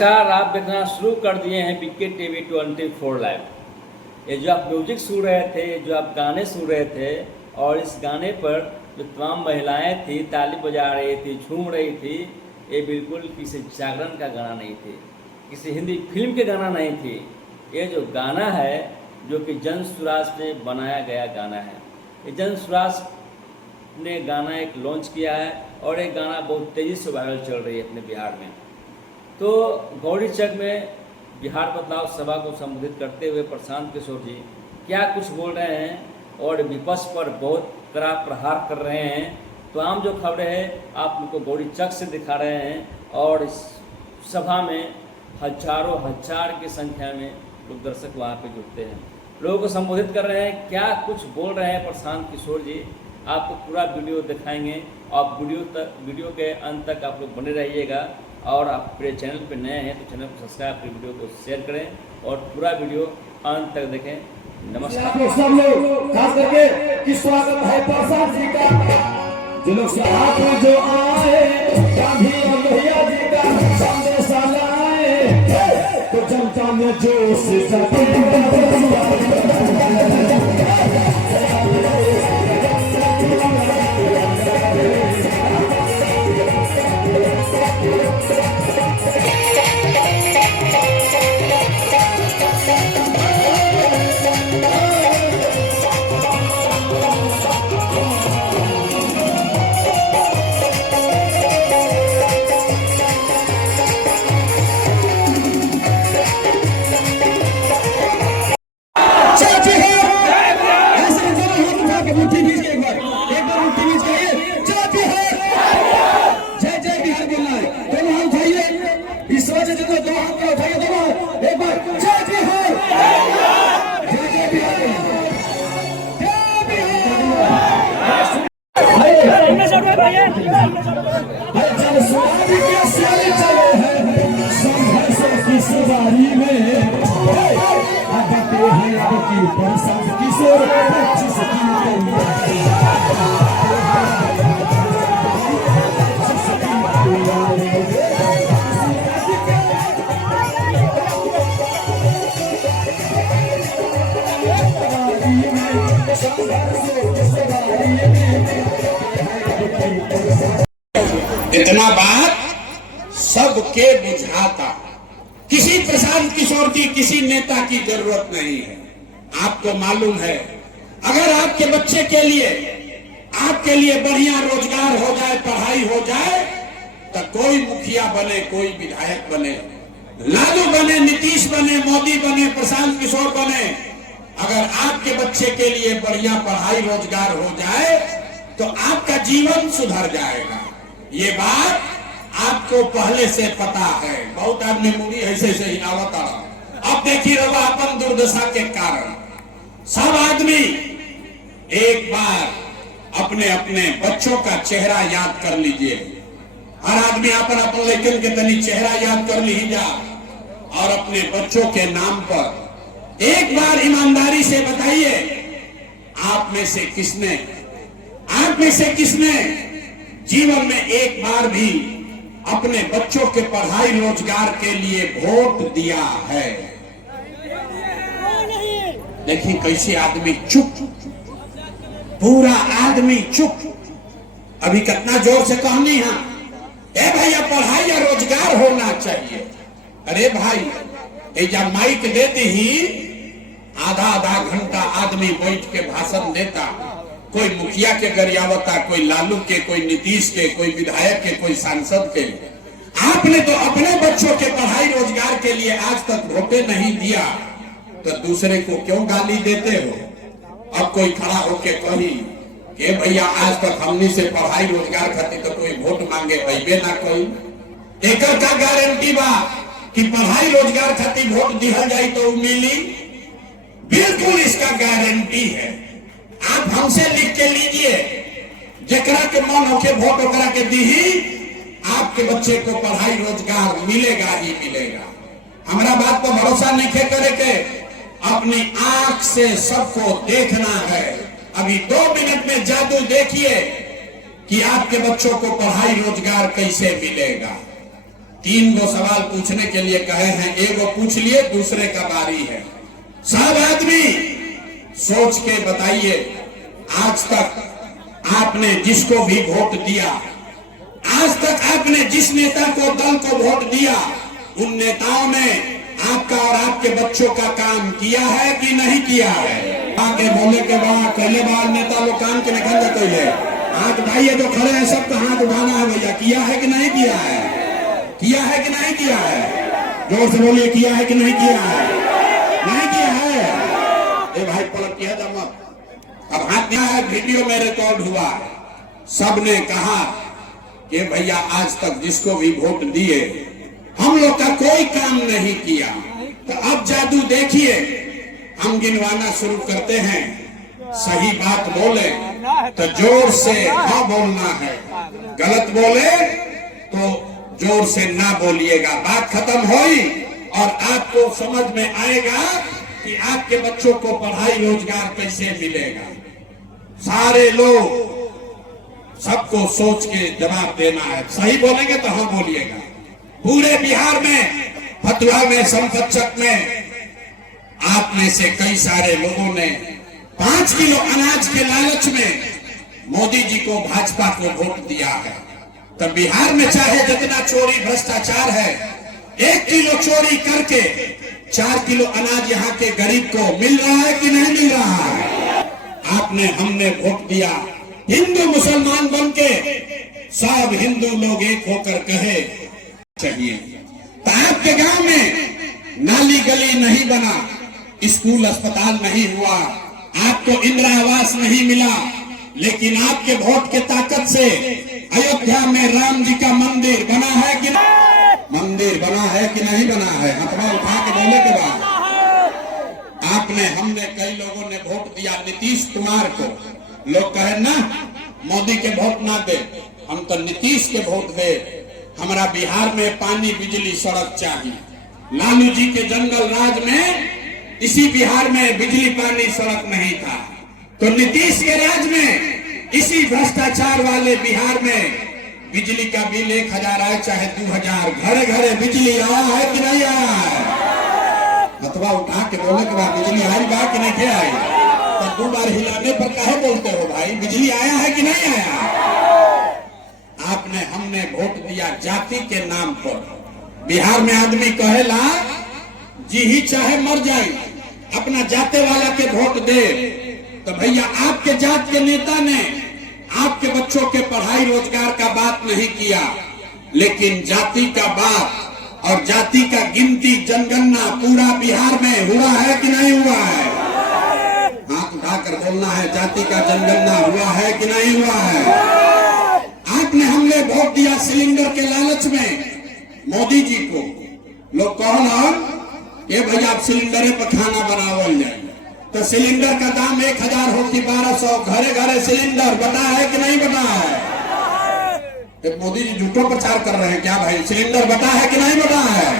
नमस्कार, आप देखना शुरू कर दिए हैं बीके टीवी 24 लाइव। ये जो आप म्यूजिक सुन रहे थे, जो आप गाने सुन रहे थे, और इस गाने पर जो तमाम महिलाएं थी ताली बजा रही थी, झूम रही थी, ये बिल्कुल किसी जागरण का गाना नहीं थी, किसी हिंदी फिल्म के गाना नहीं थी। ये जो गाना है जो कि जन स्वराज ने बनाया गया गाना है। ये जन स्वराज ने गाना एक लॉन्च किया है और ये गाना बहुत तेज़ी से वायरल चल रही है अपने बिहार में। तो गौरीचक में बिहार बदलाव सभा को संबोधित करते हुए प्रशांत किशोर जी क्या कुछ बोल रहे हैं और विपक्ष पर बहुत कड़ा प्रहार कर रहे हैं। तो आम जो खबरें हैं आप उनको गौरीचक से दिखा रहे हैं और इस सभा में हजारों हजार की संख्या में लोग दर्शक वहाँ पे जुटते हैं, लोगों को संबोधित कर रहे हैं। क्या कुछ बोल रहे हैं प्रशांत किशोर जी, आपको पूरा वीडियो दिखाएंगे। आप वीडियो के अंत तक आप लोग बने रहिएगा और आप मेरे चैनल पर नए हैं तो चैनल को सब्सक्राइब कर वीडियो को शेयर करें और पूरा वीडियो अंत तक देखें। नमस्कार। सब लोग खास करके किस स्वागत है प्रशांत जी का, जो लोग साथ में जो आए गांधी और लोहिया जी का संदेश लाए, तो जनता में जोश इतना बात सबके बुझाता, किसी प्रशांत किशोर की किसी नेता की जरूरत नहीं है। आपको मालूम है अगर आपके बच्चे के लिए आपके लिए बढ़िया रोजगार हो जाए, पढ़ाई हो जाए, तो कोई मुखिया बने, कोई विधायक बने, लालू बने, नीतीश बने, मोदी बने, प्रशांत किशोर बने, अगर आपके बच्चे के लिए बढ़िया पढ़ाई रोजगार हो जाए तो आपका जीवन सुधर जाएगा। ये बात आपको पहले से पता है। बहुत आदमी मुड़ी ऐसे ऐसे हिलावत आ रहा। अब देखिए रहा अपन दुर्दशा के कारण सब आदमी एक बार अपने अपने बच्चों का चेहरा याद कर लीजिए। हर आदमी अपन अपन लेकिन के तनी चेहरा याद कर लीजिए और अपने बच्चों के नाम पर एक बार ईमानदारी से बताइए, आप में से किसने जीवन में एक बार भी अपने बच्चों के पढ़ाई रोजगार के लिए वोट दिया है? देखिए कैसे आदमी चुप, पूरा आदमी चुप। अभी कितना जोर से कहनी है, ए भैया पढ़ाई या रोजगार होना चाहिए। अरे भाई जब माइक देती ही आधा घंटा आदमी बैठ के भाषण देता, कोई मुखिया के गरियावता, कोई लालू के, कोई नीतीश के, कोई विधायक के, कोई सांसद के। आपने तो अपने बच्चों के पढ़ाई रोजगार के लिए आज तक वोटे नहीं दिया, तो दूसरे को क्यों गाली देते हो? अब कोई खड़ा होके कही कि भैया आज तक हमनी से पढ़ाई रोजगार खातिर तो कोई वोट मांगे भैबे ना कोई। एक का गारंटी बा कि पढ़ाई रोजगार खातिर वोट दिया जाए तो मिली? बिल्कुल इसका गारंटी है। आप हमसे लिख के लीजिए, जकरा के मन होके वोट ओकरा के दी, आपके बच्चे को पढ़ाई रोजगार मिलेगा ही मिलेगा। हमारा बात पर भरोसा नहीं करे के अपनी आंख से सबको देखना है। अभी 2 मिनट में जादू देखिए कि आपके बच्चों को पढ़ाई रोजगार कैसे मिलेगा। 3 गो सवाल पूछने के लिए कहे हैं, एक गो पूछ लिए, दूसरे का बारी है। सब आदमी सोच के बताइए, आज तक आपने जिसको भी वोट दिया, आज तक आपने जिस नेता को, दल को वोट दिया, उन नेताओं ने आपका और आपके बच्चों का काम किया है कि नहीं किया है? आके बोले के बाद पहले बार नेता लोग काम के निकल जाते हैं। हाथ उठाइए जो खड़े हैं, सबका हाथ उठाना है भैया। किया है कि नहीं किया है? किया है कि नहीं किया है? जोर से बोलिए, किया है कि नहीं किया है? नहीं किया है? ए भाई पलट किया था मत। अब हाथ दिया है, वीडियो में रिकॉर्ड हुआ, सबने कहा कि भैया आज तक जिसको भी वोट दिए हम लोग का कोई काम नहीं किया। तो अब जादू देखिए, हम गिनवाना शुरू करते हैं। सही बात बोले तो जोर से हाँ बोलना है, गलत बोले तो जोर से ना बोलिएगा। बात खत्म हुई और आपको समझ में आएगा कि आपके बच्चों को पढ़ाई रोजगार कैसे मिलेगा। सारे लोग सबको सोच के जवाब देना है। सही बोलेंगे तो हाँ बोलिएगा। पूरे बिहार में, फतुहा में, संपतचक में आप में से कई सारे लोगों ने 5 किलो अनाज के लालच में मोदी जी को, भाजपा को वोट दिया है। तो बिहार में चाहे जितना चोरी भ्रष्टाचार है, 1 किलो चोरी करके 4 किलो अनाज यहाँ के गरीब को मिल रहा है कि नहीं मिल रहा है? आपने, हमने वोट दिया, हिंदू मुसलमान बन के सब हिंदू लोग एक होकर कहे चाहिए। तो आपके गांव में नाली गली नहीं बना, स्कूल अस्पताल नहीं हुआ, आपको इंदिरा आवास नहीं मिला, लेकिन आपके वोट के ताकत से अयोध्या में राम जी का मंदिर बना है कि नहीं? मंदिर बना है कि नहीं बना है? हथवा उठा के बोले के बाद आपने, हमने, कई लोगों ने वोट दिया नीतीश कुमार को। लोग कहे ना मोदी के वोट ना दे, हम तो नीतीश के वोट दे। हमारा बिहार में पानी, बिजली, सड़क चाहिए। लालू जी के जंगल राज में इसी बिहार में बिजली, पानी, सड़क नहीं था। तो नीतीश के राज में इसी भ्रष्टाचार वाले बिहार में बिजली का बिल 1000 आए चाहे 2000, घरे घरे बिजली आया है कि नहीं आया है? अथवा उठा के बोले के बाद बिजली आई बा कि नहीं आई? तो 2 बार हिलाने पर काहे बोलते हो भाई? बिजली आया है कि नहीं आया? आपने, हमने वोट दिया जाति के नाम पर। बिहार में आदमी कहेला जी ही चाहे मर जाए, अपना जाते वाला के वोट दे। तो भैया आपके जात के नेता ने आपके बच्चों के पढ़ाई रोजगार का बात नहीं किया, लेकिन जाति का बात और जाति का गिनती, जनगणना पूरा बिहार में हुआ है कि नहीं हुआ है? हाथ उठाकर बोलना है, जाति का जनगणना हुआ है कि नहीं हुआ है? आपने, हमने वोट दिया सिलेंडर के लालच में मोदी जी को। लोग कहना कि भैया आप सिलेंडर पर खाना बनावल जाए, तो सिलेंडर का दाम 1000 हो कि 1200, घरे घरे सिलेंडर बना है कि नहीं बना है? तो मोदी जी झूठो प्रचार कर रहे हैं क्या भाई? सिलेंडर बना है कि नहीं बना है?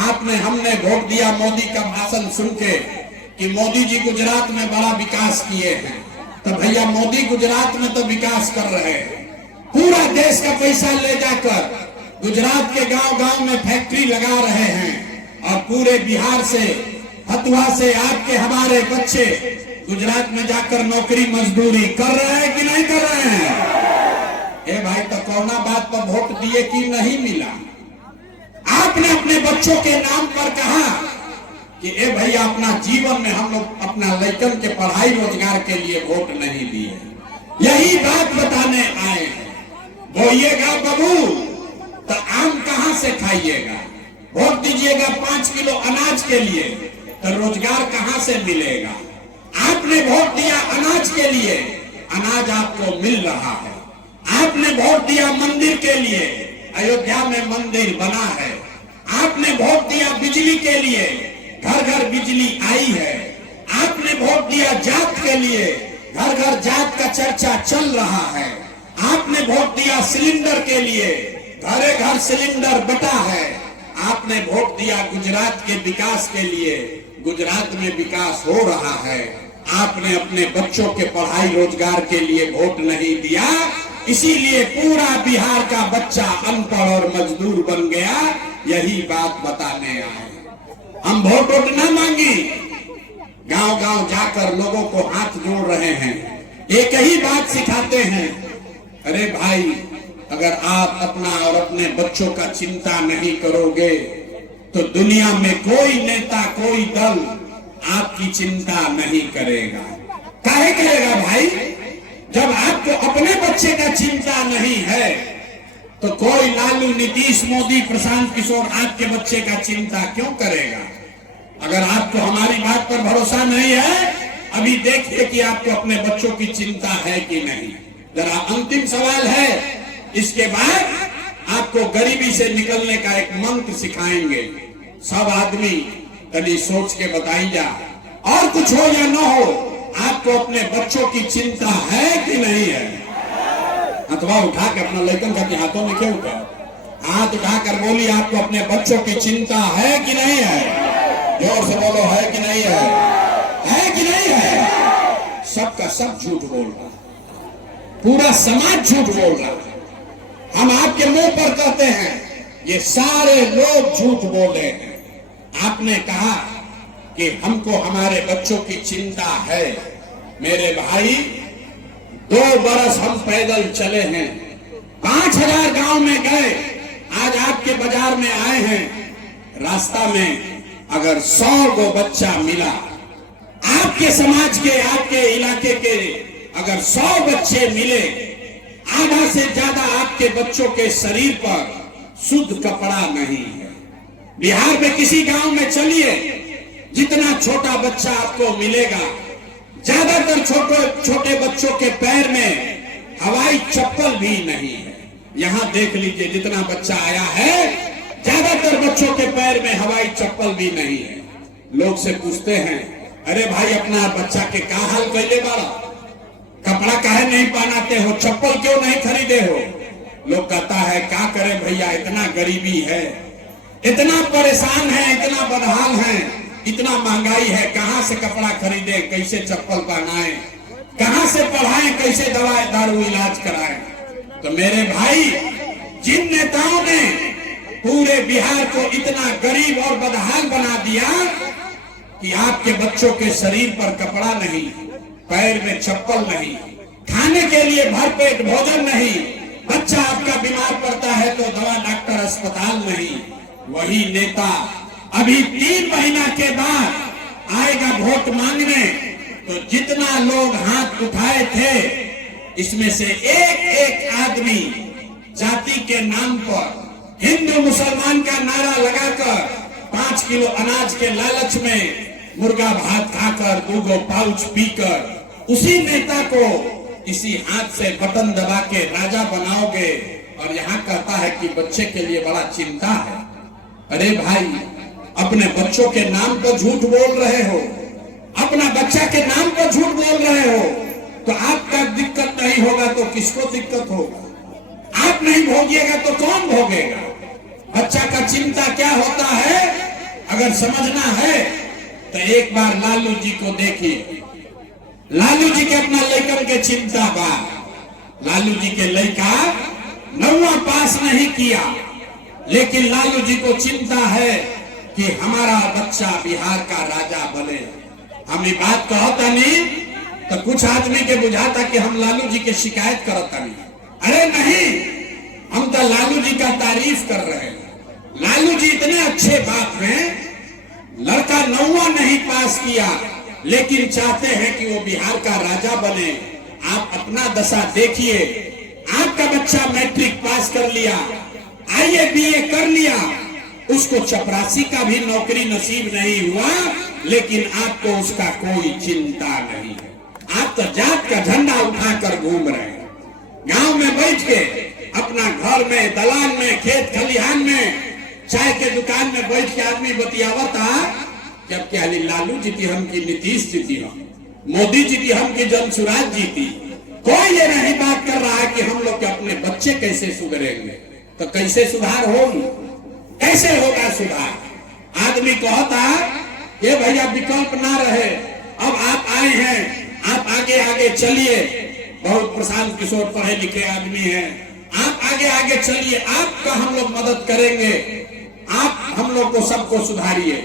आपने, हमने वोट दिया मोदी का भाषण सुन के कि मोदी जी गुजरात में बड़ा विकास किए हैं। तो भैया मोदी गुजरात में तो विकास कर रहे हैं, पूरा देश का पैसा ले जाकर गुजरात के गांव गांव में फैक्ट्री लगा रहे हैं और पूरे बिहार से, फतुहा से आपके हमारे बच्चे गुजरात में जाकर नौकरी मजदूरी कर रहे हैं कि नहीं कर रहे हैं? ए भाई, तो कौना बात पर वोट दिए कि नहीं मिला? आपने अपने बच्चों के नाम पर कहा कि ए भैया अपना जीवन में हम लोग अपना लड़कन के पढ़ाई रोजगार के लिए वोट नहीं दिए। यही बात बताने आए हैं। बोइएगा बाबू तो आम कहां से खाइएगा? वोट दीजिएगा 5 किलो अनाज के लिए, तो रोजगार कहां से मिलेगा? आपने वोट दिया अनाज के लिए, अनाज आपको मिल रहा है। आपने वोट दिया मंदिर के लिए, अयोध्या में मंदिर बना है। आपने वोट दिया बिजली के लिए, घर घर बिजली आई है। आपने वोट दिया जात के लिए, घर घर जात का चर्चा चल रहा है। आपने वोट दिया सिलेंडर के लिए, घरे घर सिलेंडर बटा है। आपने वोट दिया गुजरात के विकास के लिए, गुजरात में विकास हो रहा है। आपने अपने बच्चों के पढ़ाई रोजगार के लिए वोट नहीं दिया, इसीलिए पूरा बिहार का बच्चा अनपढ़ और मजदूर बन गया। यही बात बताने आए। हम वोट वोट ना मांगी, गांव गांव जाकर लोगों को हाथ जोड़ रहे हैं, एक ही बात सिखाते हैं, अरे भाई अगर आप अपना और अपने बच्चों का चिंता नहीं करोगे तो दुनिया में कोई नेता कोई दल आपकी चिंता नहीं करेगा। काहे करेगा भाई? जब आपको अपने बच्चे का चिंता नहीं है तो कोई लालू, नीतीश, मोदी, प्रशांत किशोर आपके बच्चे का चिंता क्यों करेगा? अगर आपको हमारी बात पर भरोसा नहीं है, अभी देखिए कि आपको अपने बच्चों की चिंता है कि नहीं। जरा अंतिम सवाल है, इसके बाद आपको गरीबी से निकलने का एक मंत्र सिखाएंगे। सब आदमी कभी सोच के बताइए, और कुछ हो या न हो, आपको अपने बच्चों की चिंता है कि नहीं है? अथवा उठा के अपना लेकिन का हाथों में क्यों उठा, हाथ उठाकर बोली, आपको अपने बच्चों की चिंता है कि नहीं है? जोर से बोलो, है कि नहीं है? है कि नहीं है? सबका सब झूठ बोल रहा, पूरा समाज झूठ बोल रहा। हम आपके मुंह पर कहते हैं, ये सारे लोग झूठ बोल रहे हैं। आपने कहा कि हमको हमारे बच्चों की चिंता है। मेरे भाई 2 बरस हम पैदल चले हैं, 5000 गांव में गए, आज आपके बाजार में आए हैं। रास्ता में अगर 100 गो बच्चा मिला, आपके समाज के, आपके इलाके के अगर 100 बच्चे मिले, आधा से ज्यादा आपके बच्चों के शरीर पर शुद्ध कपड़ा नहीं है। बिहार में किसी गांव में चलिए, जितना छोटा बच्चा आपको मिलेगा, ज्यादातर छोटे बच्चों के पैर में हवाई चप्पल भी नहीं है। यहां देख लीजिए, जितना बच्चा आया है, ज्यादातर बच्चों के पैर में हवाई चप्पल भी नहीं है। लोग से पूछते हैं, अरे भाई अपना बच्चा के का हाल कैले बाड़ा, कपड़ा काहे नहीं पहनाते हो, चप्पल क्यों नहीं खरीदे हो? लोग कहता है, क्या करे भैया, इतना गरीबी है, इतना परेशान है, इतना बदहाल है, इतना महंगाई है, कहां से कपड़ा खरीदे, कैसे चप्पल पहनाएं, कहां से पढ़ाएं, कैसे दवाई दारू इलाज कराएं। तो मेरे भाई, जिन नेताओं ने पूरे बिहार को इतना गरीब और बदहाल बना दिया कि आपके बच्चों के शरीर पर कपड़ा नहीं, पैर में चप्पल नहीं, खाने के लिए भरपेट भोजन नहीं, बच्चा आपका बीमार पड़ता है तो दवा डॉक्टर अस्पताल नहीं, वही नेता अभी 3 महीना के बाद आएगा वोट मांगने, तो जितना लोग हाथ उठाए थे, इसमें से एक एक आदमी जाति के नाम पर हिंदू मुसलमान का नारा लगाकर 5 किलो अनाज के लालच में मुर्गा भात खाकर 2 गो पाउच पीकर उसी नेता को इसी हाथ से बटन दबा के राजा बनाओगे, और यहाँ कहता है कि बच्चे के लिए बड़ा चिंता है। अरे भाई, अपने बच्चों के नाम पर झूठ बोल रहे हो, अपना बच्चा के नाम पर झूठ बोल रहे हो, तो आपका दिक्कत नहीं होगा तो किसको दिक्कत होगा? आप नहीं भोगिएगा तो कौन भोगेगा? बच्चा का चिंता क्या होता है, अगर समझना है तो एक बार लालू जी को देखिए। लालू जी के अपना लड़कन के चिंता बा। लालू जी के लड़का 9वां पास नहीं किया, लेकिन लालू जी को चिंता है कि हमारा बच्चा बिहार का राजा बने। हम ये बात कहता नहीं तो कुछ आदमी के बुझाता कि हम लालू जी के शिकायत करता नहीं। अरे नहीं, हम तो लालू जी का तारीफ कर रहे हैं। लालू जी इतने अच्छे बाप हैं, लड़का 9वां नहीं पास किया, लेकिन चाहते हैं कि वो बिहार का राजा बने। आप अपना दशा देखिए, आपका बच्चा मैट्रिक पास कर लिया, आईए बीए कर लिया, उसको चपरासी का भी नौकरी नसीब नहीं हुआ, लेकिन आपको उसका कोई चिंता नहीं है। आप तो जात का झंडा उठाकर घूम रहे हैं। गांव में बैठ के अपना घर में, दलान में, खेत खलिहान में, चाय के दुकान में बैठ के आदमी बतियावता, जब क्या लालू जीती हम की, नीतीश जीती हम, मोदी जीती हम की, जनसुराज जीती। कोई ये नहीं बात कर रहा है कि हम लोग के अपने बच्चे कैसे सुधरेंगे। तो कैसे सुधार होगी, कैसे होगा सुधार? आदमी कहता ये भैया विकल्प ना रहे, अब आप आए हैं, आप आगे आगे चलिए, बहुत प्रशांत किशोर पढ़े लिखे आदमी हैं, आप आगे आगे चलिए, आपका हम लोग मदद करेंगे, आप हम लोग को सबको सुधारिए।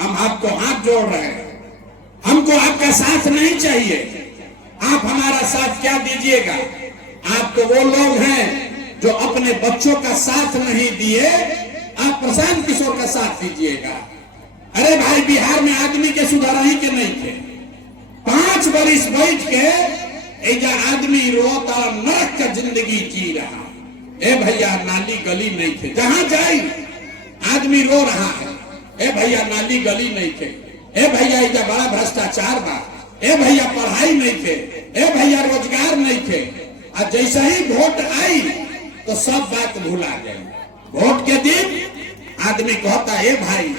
हम आपको हाथ जोड़ रहे हैं, हमको आपका साथ नहीं चाहिए, आप हमारा साथ क्या दीजिएगा? आप तो वो लोग हैं जो अपने बच्चों का साथ नहीं दिए, आप प्रशांत किशोर का साथ दीजिएगा। अरे भाई, बिहार में आदमी के सुधार ही के नहीं थे, 5 बरिस बैठ के एजा आदमी रोता नरक का जिंदगी जी रहा। ए भैया, नाली गली नहीं थे, जहां जाए आदमी रो रहा है। ए भैया, नाली गली नहीं थे, ए भैया एजा बड़ा भ्रष्टाचार बा, ए भैया पढ़ाई नहीं थे, ए भैया रोजगार नहीं थे। और जैसे ही वोट आई तो सब बात भुला गई। वोट के दिन आदमी कहता, ए भाई